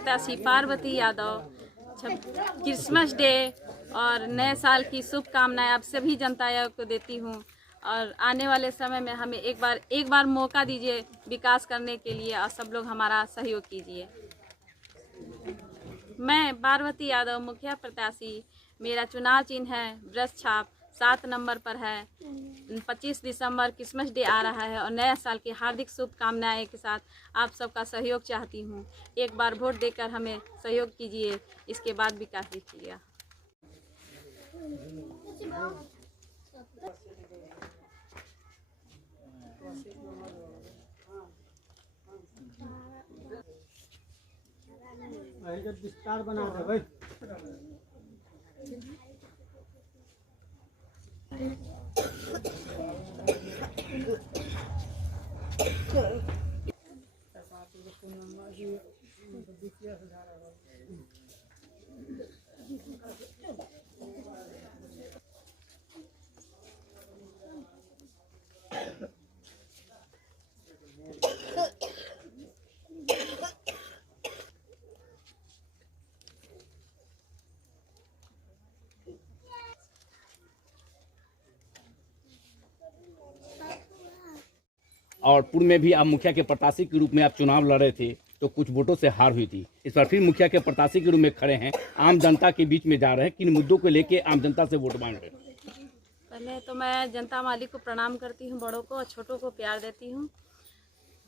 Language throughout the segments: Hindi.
प्रत्याशी पार्वती यादव क्रिसमस डे और नए साल की शुभकामनाएं आप सभी जनता को देती हूं। और आने वाले समय में हमें एक बार मौका दीजिए विकास करने के लिए और सब लोग हमारा सहयोग कीजिए। मैं पार्वती यादव मुखिया प्रत्याशी, मेरा चुनाव चिन्ह है ब्रश छाप, 7 नंबर पर है। 25 दिसंबर क्रिसमस डे आ रहा है और नया साल की हार्दिक शुभकामनाएं के साथ आप सबका सहयोग चाहती हूं। एक बार वोट देकर हमें सहयोग कीजिए, इसके बाद विकास दीजिएगा। विस्तार बना दे भाई। और पूर्व में भी आप मुखिया के प्रत्याशी के रूप में आप चुनाव लड़ रहे थे तो कुछ वोटों से हार हुई थी। इस बार फिर मुखिया के प्रत्याशी के रूप में खड़े हैं, आम जनता के बीच में जा रहे हैं। किन मुद्दों को लेके आम जनता से वोट मांग रहे हैं? पहले तो मैं जनता मालिक को प्रणाम करती हूँ, बड़ों को और छोटों को प्यार देती हूँ।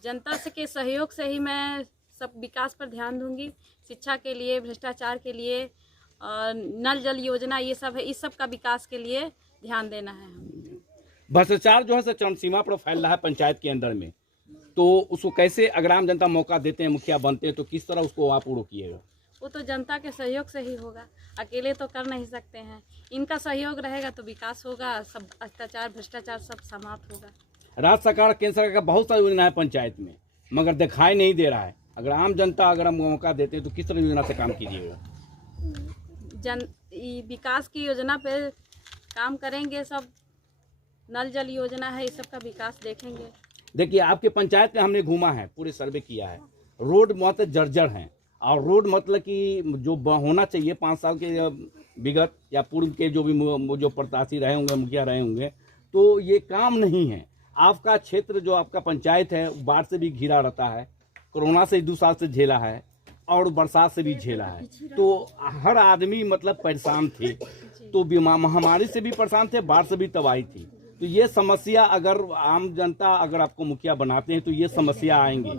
जनता से के सहयोग से ही मैं सब विकास पर ध्यान दूंगी। शिक्षा के लिए, भ्रष्टाचार के लिए और नल जल योजना ये सब है, इस सब का विकास के लिए ध्यान देना है। भ्रष्टाचार जो है चरम सीमा पर फैल रहा है पंचायत के अंदर में, तो उसको कैसे अगर आम जनता मौका देते हैं, मुखिया बनते हैं, तो किस तरह उसको आप पूरा किएगा? वो तो जनता के सहयोग से ही होगा, अकेले तो कर नहीं सकते हैं। इनका सहयोग रहेगा तो विकास होगा, सब अत्याचार भ्रष्टाचार सब समाप्त होगा। राज्य सरकार, केंद्र सरकार का बहुत सारी योजना है पंचायत में, मगर दिखाई नहीं दे रहा है। अगर आम जनता अगर हम मौका देते हैं तो किस तरह योजना से काम कीजिएगा? विकास की योजना पे काम करेंगे, सब नल जल योजना है, इस सब का विकास देखेंगे। देखिए, आपके पंचायत में हमने घूमा है, पूरे सर्वे किया है, रोड मतलब जर्जर हैं। और रोड मतलब कि जो होना चाहिए 5 साल के विगत या पूर्व के जो भी जो प्रत्याशी रहे होंगे, मुखिया रहे होंगे, तो ये काम नहीं है। आपका क्षेत्र जो आपका पंचायत है बाढ़ से भी घिरा रहता है, कोरोना से 2 साल से झेला है और बरसात से भी झेला है, तो हर आदमी मतलब परेशान थे। तो महामारी से भी परेशान थे, बाढ़ से भी तबाही थी। तो ये समस्या अगर आम जनता अगर आपको मुखिया बनाते हैं तो ये समस्या आएंगी,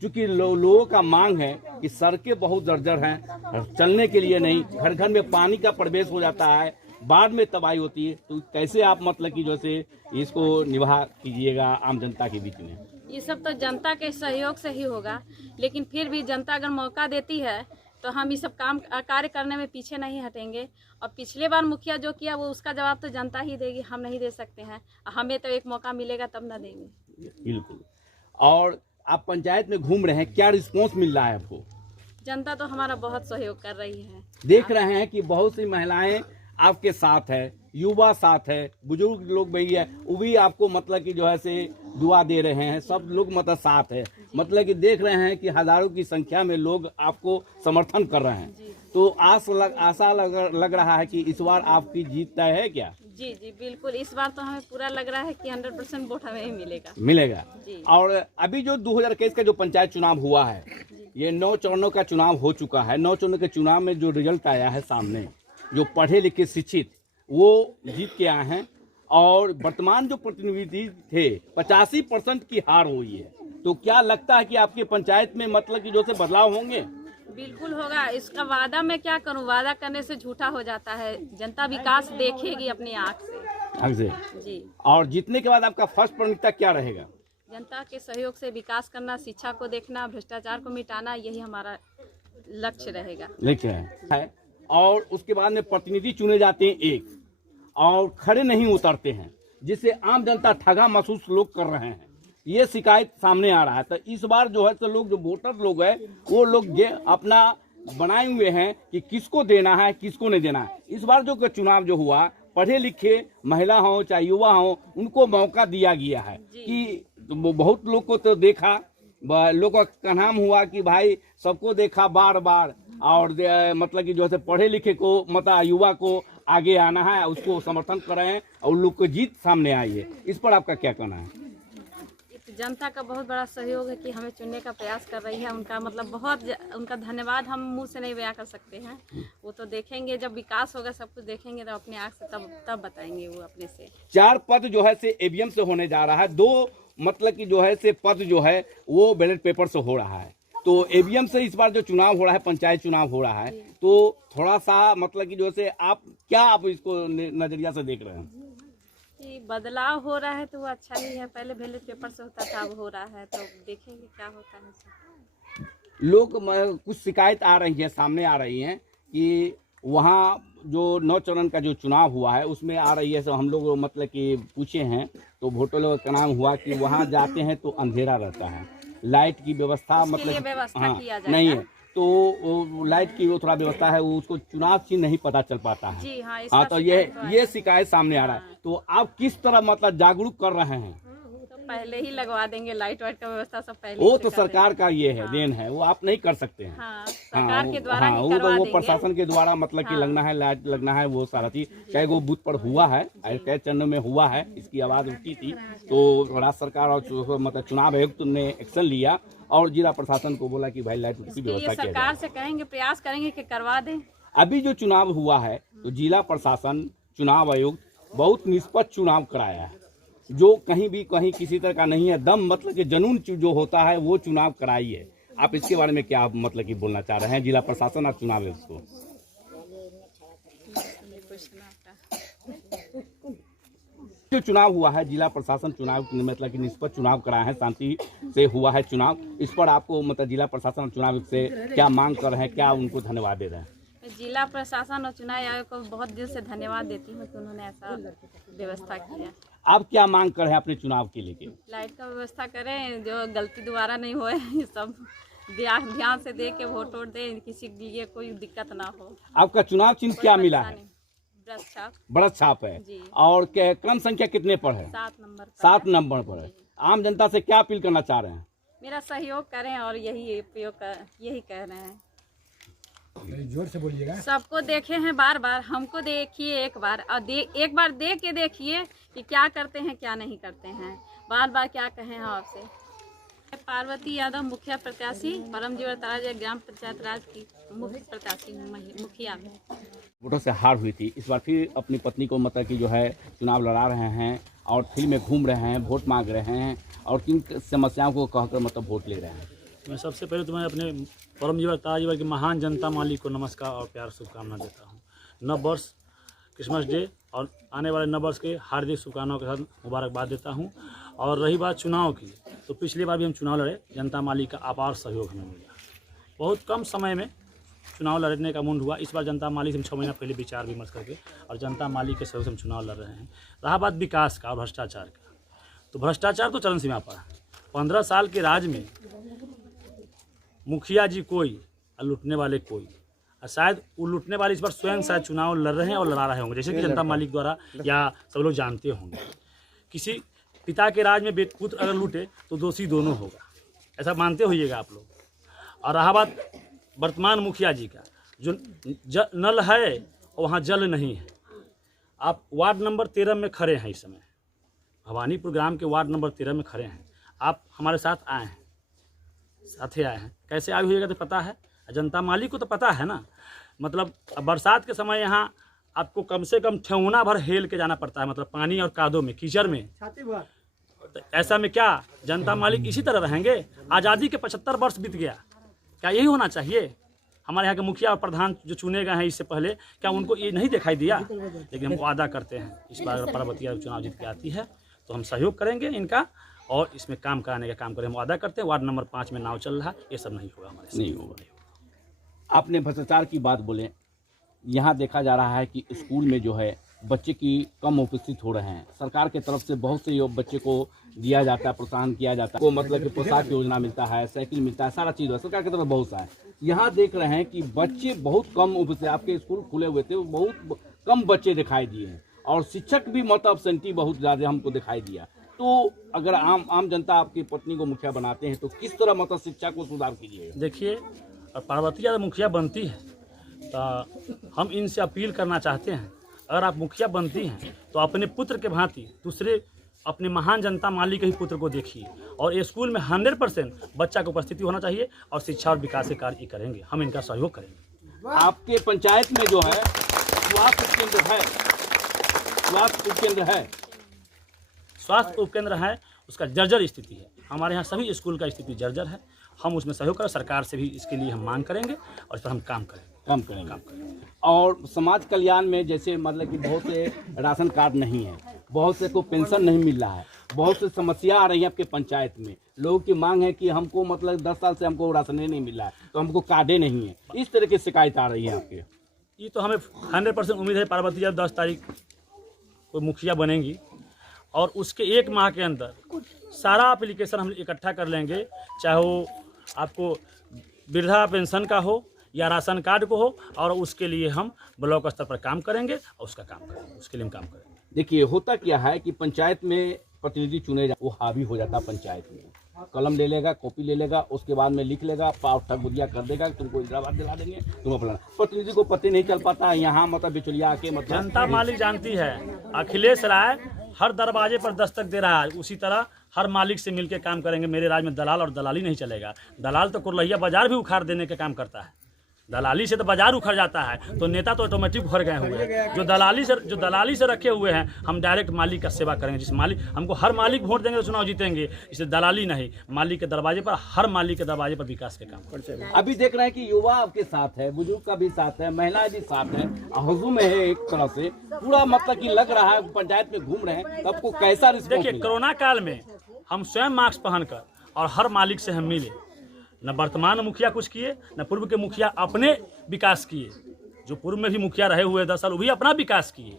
क्योंकि लोगों का मांग है कि सड़कें बहुत जर्जर हैं, चलने के लिए नहीं, घर घर में पानी का प्रवेश हो जाता है, बाढ़ में तबाही होती है। तो कैसे आप मतलब कि जैसे इसको निभा कीजिएगा आम जनता के बीच में? ये सब तो जनता के सहयोग से ही होगा, लेकिन फिर भी जनता अगर मौका देती है तो हम ये सब कार्य करने में पीछे नहीं हटेंगे। और पिछले बार मुखिया जो किया वो उसका जवाब तो जनता ही देगी, हम नहीं दे सकते हैं। हमें तो एक मौका मिलेगा तब ना देंगे। बिल्कुल। और आप पंचायत में घूम रहे हैं, क्या रिस्पॉन्स मिल रहा है आपको? जनता तो हमारा बहुत सहयोग कर रही है। देख रहे हैं कि बहुत सी महिलाएं आपके साथ है, युवा साथ है, बुजुर्ग लोग भी है, वो भी आपको मतलब कि जो है से दुआ दे रहे हैं, सब लोग मतलब साथ है। मतलब कि देख रहे हैं कि हजारों की संख्या में लोग आपको समर्थन कर रहे हैं। तो आशा लग रहा है कि इस बार आपकी जीत तय है क्या? जी जी बिल्कुल, इस बार तो हमें पूरा लग रहा है कि 100% वोट हमें ही मिलेगा। जी। और अभी जो 2021 का जो पंचायत चुनाव हुआ है, ये 9 चरणों का चुनाव हो चुका है। 9 चरणों के चुनाव में जो रिजल्ट आया है सामने, जो पढ़े लिखे शिक्षित वो जीत के आए हैं और वर्तमान जो प्रतिनिधि थे 85% की हार हुई है। तो क्या लगता है कि आपकी पंचायत में मतलब कि जो से बदलाव होंगे? बिल्कुल होगा। इसका वादा मैं क्या करूं, वादा करने से झूठा हो जाता है। जनता विकास देखेगी अपनी आँख से। जी। और जीतने के बाद आपका फर्स्ट प्राथमिकता क्या रहेगा? जनता के सहयोग से विकास करना, शिक्षा को देखना, भ्रष्टाचार को मिटाना, यही हमारा लक्ष्य रहेगा। लक्ष्य है। और उसके बाद में प्रतिनिधि चुने जाते हैं एक, और खड़े नहीं उतरते हैं, जिससे आम जनता ठगा महसूस लोग कर रहे हैं। ये शिकायत सामने आ रहा है। तो इस बार जो है तो लोग जो वोटर लोग हैं वो लोग अपना बनाए हुए हैं कि किसको देना है किसको नहीं देना है। इस बार जो चुनाव जो हुआ, पढ़े लिखे महिला हो चाहे युवा हो, उनको मौका दिया गया है कि बहुत लोग को तो देखा लोगों का नाम हुआ कि भाई सबको देखा बार बार, और मतलब कि जो है पढ़े लिखे को मतलब युवा को आगे आना है, उसको समर्थन कर रहे हैं और लोग को जीत सामने आई है। इस पर आपका क्या कहना है? जनता का बहुत बड़ा सहयोग है कि हमें चुनने का प्रयास कर रही है। उनका मतलब बहुत उनका धन्यवाद हम मुंह से नहीं बयां कर सकते हैं। वो तो देखेंगे जब विकास होगा, सब कुछ देखेंगे तो अपने आँख से तब बताएंगे वो अपने से। 4 पद जो है से ईवीएम से होने जा रहा है, 2 मतलब कि जो है से पद जो है वो बैलेट पेपर से हो रहा है। तो ईवीएम से इस बार जो चुनाव हो रहा है, पंचायत चुनाव हो रहा है, तो थोड़ा सा मतलब कि जो है आप इसको नजरिया से देख रहे हैं? कि बदलाव हो रहा है तो वो अच्छा ही है। पहले बैलेट पेपर से होता था, अब हो रहा है, तो देखेंगे क्या होता है। लोग कुछ शिकायत आ रही है, सामने आ रही हैं कि वहाँ जो 9 चरण का जो चुनाव हुआ है उसमें आ रही है। सब हम लोग मतलब कि पूछे हैं तो वोटरों का नाम हुआ कि वहाँ जाते हैं तो अंधेरा रहता है, लाइट की व्यवस्था मतलब व्यवस्था किया जाएगा नहीं है, तो लाइट की वो थोड़ा व्यवस्था है, वो उसको चुनाव चिन्ह नहीं पता चल पाता है। जी हाँ, तो ये शिकायत सामने आ रहा है। तो आप किस तरह मतलब जागरूक कर रहे हैं? तो पहले ही लगवा देंगे, लाइट वाइट का व्यवस्था सब पहले वो तो सरकार का ये है देन है, वो आप नहीं कर सकते हैं। हाँ, सरकार के द्वारा ही वो करवा तो वो देंगे। प्रशासन के द्वारा मतलब कि लगना है, लाइट लगना है, वो सारा चीज कई गो बूथ पर हुआ है, कई चरणों में हुआ है, इसकी आवाज उठी थी। तो राज्य सरकार और मतलब चुनाव आयुक्त ने एक्शन लिया और जिला प्रशासन को बोला कि भाई लाइट की व्यवस्था किया सरकार से कहेंगे, प्रयास करेंगे कि करवा दें। अभी जो चुनाव हुआ है तो जिला प्रशासन, चुनाव आयुक्त बहुत निष्पक्ष चुनाव कराया है, जो कहीं भी कहीं किसी तरह का नहीं है। दम मतलब कि जुनून जो होता है वो चुनाव कराई है। आप इसके बारे में क्या मतलब कि बोलना चाह रहे हैं जिला प्रशासन और चुनाव आयुक्त को? जो चुनाव हुआ है, जिला प्रशासन चुनाव मतलब कि निष्पक्ष चुनाव कराए हैं, शांति से हुआ है चुनाव। इस पर आपको मतलब जिला प्रशासन और चुनाव से क्या मांग कर रहे हैं, क्या उनको धन्यवाद दे रहे हैं? जिला प्रशासन और चुनाव आयोग को बहुत दिल से धन्यवाद देती हूँ कि उन्होंने ऐसा व्यवस्था किया। आप क्या मांग कर रहे हैं अपने चुनाव के लेके? लाइट का व्यवस्था करें, जो गलती दोबारा नहीं होए, ये सब ध्यान से दे के वोट दें, किसी के लिए कोई दिक्कत ना हो। आपका चुनाव चिन्ह क्या मिला है? ब्रश छाप है। जी। और क्रम संख्या कितने पर है? 7 नंबर पर है। आम जनता से क्या अपील करना चाह रहे हैं? मेरा सहयोग करें और यही कह रहे हैं। जोर से बोलिएगा। सबको देखे हैं बार बार, हमको देखिए एक बार, और एक बार देख के देखिए कि क्या करते हैं क्या नहीं करते हैं। बार बार क्या कहें हम आपसे। पार्वती यादव, मुखिया प्रत्याशी, परमजीवर ताराज ग्राम पंचायत राज की मुख्य प्रत्याशी, मुखिया में। वोटों से हार हुई थी, इस बार फिर अपनी पत्नी को मतलब कि जो है चुनाव लड़ा रहे हैं और फील्ड में घूम रहे हैं, वोट मांग रहे हैं और किन समस्याओं को कहकर मतलब वोट ले रहे हैं। मैं सबसे पहले तो मैं अपने परमजीवर ताराजीवर की महान जनता मालिक को नमस्कार और प्यार शुभकामना देता हूँ। नव वर्ष, क्रिसमस डे और आने वाले नव वर्ष के हार्दिक शुभकामनाओं के साथ मुबारकबाद देता हूँ। और रही बात चुनाव की, तो पिछली बार भी हम चुनाव लड़े, जनता मालिक का अपार सहयोग हमें मिला। बहुत कम समय में चुनाव लड़ने का मुंड हुआ। इस बार जनता मालिक से हम 6 महीना पहले विचार विमर्श करके और जनता मालिक के सहयोग से हम चुनाव लड़ रहे हैं। रहा बात विकास का और भ्रष्टाचार का, तो भ्रष्टाचार तो चरम सीमा पर है। 15 साल के राज में मुखिया जी कोई और लूटने वाले कोई, और शायद वो लूटने वाले इस बार स्वयं शायद चुनाव लड़ रहे हैं और लड़ा रहे होंगे, जैसे कि जनता मालिक द्वारा या सब लोग जानते होंगे। किसी पिता के राज में पुत्र अगर लूटे तो दोषी दोनों होगा, ऐसा मानते होइएगा आप लोग। और रहा बात वर्तमान मुखिया जी का, जो नल है और वहाँ जल नहीं है। आप वार्ड नंबर 13 में खड़े हैं, इस समय भवानीपुर ग्राम के वार्ड नंबर 13 में खड़े हैं। आप हमारे साथ आए हैं, साथे आए हैं, कैसे आए होइएगा तो पता है, जनता मालिक को तो पता है ना। मतलब बरसात के समय यहाँ आपको कम से कम ठेहुना भर हेल के जाना पड़ता है, मतलब पानी और कादो में, कीचड़ में। तो ऐसा में क्या जनता मालिक इसी तरह रहेंगे? आज़ादी के 75 वर्ष बीत गया, क्या यही होना चाहिए? हमारे यहाँ के मुखिया और प्रधान जो चुने गए हैं इससे पहले, क्या उनको ये नहीं दिखाई दिया? लेकिन हम वादा करते हैं इस बार पार्वती यादव चुनाव जीत के आती है तो हम सहयोग करेंगे इनका और इसमें काम कराने का काम करें। हम वादा करते हैं। वार्ड नंबर 5 में नाव चल रहा है, ये सब नहीं होगा हमारे, नहीं होगा। आपने भ्रष्टाचार की बात बोले, यहाँ देखा जा रहा है कि स्कूल में जो है बच्चे की कम उपस्थित हो रहे हैं। सरकार के तरफ से बहुत से बच्चे को दिया जाता है, प्रोत्साहन किया जाता है, को मतलब कि पोशाक योजना मिलता है, साइकिल मिलता है, सारा चीज़ सरकार की तरफ बहुत सा है। यहाँ देख रहे हैं कि बच्चे बहुत कम उपस्थित, आपके स्कूल खुले हुए थे, बहुत कम बच्चे दिखाई दिए हैं और शिक्षक भी मतलब एब्सेंटी बहुत ज़्यादा हमको दिखाई दिया। तो अगर आम जनता आपकी पत्नी को मुखिया बनाते हैं तो किस तरह मतलब शिक्षा को सुधार कीजिएगा? देखिए, पार्वती यादव मुखिया बनती है तो हम इनसे अपील करना चाहते हैं, अगर आप मुखिया बनती हैं तो अपने पुत्र के भांति दूसरे अपने महान जनता माली के ही पुत्र को देखिए, और स्कूल में 100% बच्चा की उपस्थिति होना चाहिए, और शिक्षा और विकास के कार्य करेंगे, हम इनका सहयोग करेंगे। आपके पंचायत में जो है स्वास्थ्य केंद्र है, स्वास्थ्य उपकेंद्र है, स्वास्थ्य उपकेंद्र है, उसका जर्जर स्थिति है। हमारे यहाँ सभी स्कूल का स्थिति जर्जर है, हम उसमें सहयोग करें, सरकार से भी इसके लिए हम मांग करेंगे और इस पर हम काम करेंगे। और समाज कल्याण में जैसे मतलब कि बहुत से राशन कार्ड नहीं है, बहुत से को पेंशन नहीं मिल रहा है, बहुत से समस्या आ रही है आपके पंचायत में। लोगों की मांग है कि हमको मतलब 10 साल से हमको राशन नहीं मिल रहा है, तो हमको कार्डे नहीं है, इस तरह की शिकायत आ रही है आपके। ये तो हमें 100% उम्मीद है पार्वती जब 10 तारीख को मुखिया बनेंगी, और उसके 1 माह के अंदर सारा एप्लीकेशन हम इकट्ठा कर लेंगे, चाहे वो आपको वृद्धा पेंशन का हो या राशन कार्ड को हो, और उसके लिए हम ब्लॉक स्तर पर काम करेंगे और उसका काम करेंगे, उसके लिए हम काम करेंगे। देखिए, होता क्या है कि पंचायत में प्रतिनिधि चुने वो हावी हो जाता पंचायत में, कलम ले लेगा, कॉपी ले लेगा, उसके बाद में लिख लेगा, ठगबुदिया कर देगा, तुमको इंदिरावास दिला देंगे, तुम अपना। प्रतिनिधि को पता नहीं चल पाता यहाँ मतलब बिचौलिया आके मतलब जनता मालिक जानती है। अखिलेश राय हर दरवाजे पर दस्तक दे रहा है, उसी तरह हर मालिक से मिलकर काम करेंगे। मेरे राज्य में दलाल और दलाली नहीं चलेगा। दलाल तो कुरलैया बाजार भी उखाड़ देने का काम करता है, दलाली से तो बाजार उखड़ जाता है, तो नेता तो ऑटोमेटिक उखड़ गए हुए हैं। जो दलाली से रखे हुए हैं, हम डायरेक्ट मालिक का सेवा करेंगे। जिस मालिक हमको हर मालिक वोट देंगे तो चुनाव जीतेंगे, इसलिए दलाली नहीं, मालिक के दरवाजे पर, हर मालिक के दरवाजे पर विकास के काम। अभी देख रहे हैं कि युवा आपके साथ है, बुजुर्ग का भी साथ है, महिलाएं भी साथ है, हुजूम है एक तरह से पूरा मतलब कि लग रहा है पंचायत में घूम रहे हैं, तो आपको कैसा रिस्पॉन्स? देखिए, कोरोना काल में हम स्वयं मास्क पहनकर और हर मालिक से हम मिले, न वर्तमान मुखिया कुछ किए, न पूर्व के मुखिया अपने विकास किए। जो पूर्व में भी मुखिया रहे हुए 10 साल, वो भी अपना विकास किए।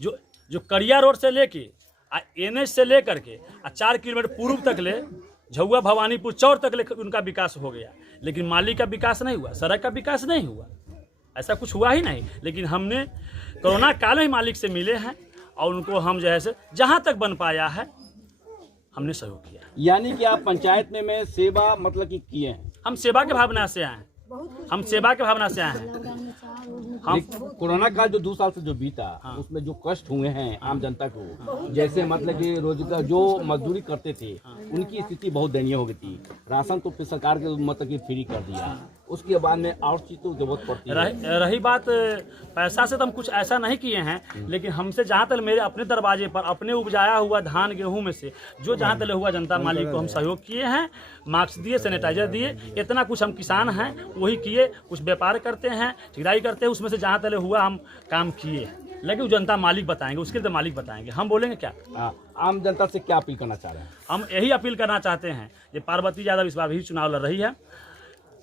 जो करिया रोड से लेके NH से लेकर के 4 किलोमीटर पूर्व तक ले, झुआ भवानीपुर चौर तक ले उनका विकास हो गया, लेकिन माली का विकास नहीं हुआ, सड़क का विकास नहीं हुआ, ऐसा कुछ हुआ ही नहीं। लेकिन हमने कोरोना काल में मालिक से मिले हैं और उनको हम जो है जहाँ तक बन पाया है हमने सहयोग किया। यानी कि आप पंचायत में सेवा मतलब कि किए हैं? हम सेवा के भावना से आए हैं, हम सेवा के भावना से आए हैं। हम कोरोना काल जो 2 साल से जो बीता, उसमें जो कष्ट हुए हैं आम जनता को, जैसे मतलब कि रोजगार जो मजदूरी करते थे उनकी स्थिति बहुत दयनीय हो गई थी। राशन तो सरकार के मतलब कि फ्री कर दिया, उसके बाद में और चीज तो जरूरत पड़ती है। रही बात पैसा से, तो हम कुछ ऐसा नहीं किए हैं, लेकिन हमसे जहाँ तक मेरे अपने दरवाजे पर अपने उपजाया हुआ धान गेहूं में से जो जहाँ तक हुआ जनता मालिक को हम सहयोग किए हैं, मास्क दिए, सैनिटाइजर दिए, इतना कुछ हम किसान हैं वही किए। कुछ व्यापार करते हैं, ठेकेदारी करते हैं, उसमें से जहाँ तक हुआ हम काम किए, लेकिन जनता मालिक बताएंगे, उसके लिए तो मालिक बताएंगे, हम बोलेंगे क्या? आम जनता से क्या अपील करना चाह रहे हैं? हम यही अपील करना चाहते हैं कि पार्वती यादव इस बार भी चुनाव लड़ रही है,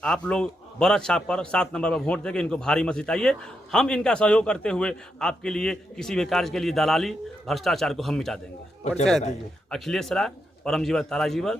आप लोग बड़ा छाप पर 7 नंबर पर वोट देके इनको भारी मत जिताइए। हम इनका सहयोग करते हुए आपके लिए किसी भी कार्य के लिए दलाली भ्रष्टाचार को हम मिटा देंगे। अखिलेश राय, परम जीवन तारा जीवन।